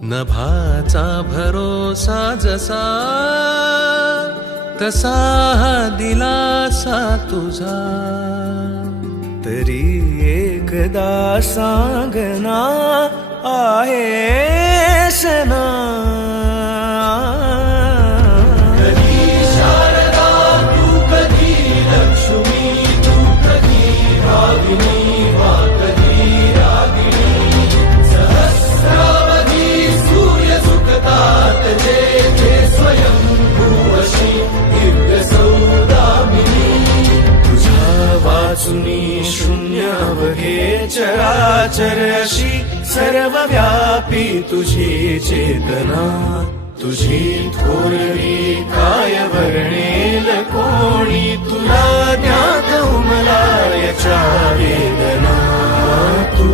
नभाचा भरोसा जसा तसा हा दिलासा तुझा, तरी एकदा सांगना आहेस ना. कधी शारदा तू कधी लक्ष्मी, तू कधी रागिनी वा कधी रागिणी. सहस्रावधी सूर्य सुखतात जे जे स्वयंभूवशी दिव्य सौदामिनी. तुझा वाचुनी शून्य अवघे चराचर अशी सर्वव्यापी तुझी चेतना. तुझी थोरवी काय वर्णेल कोणी, तुला ज्ञात उमला याच्या वेदना. तू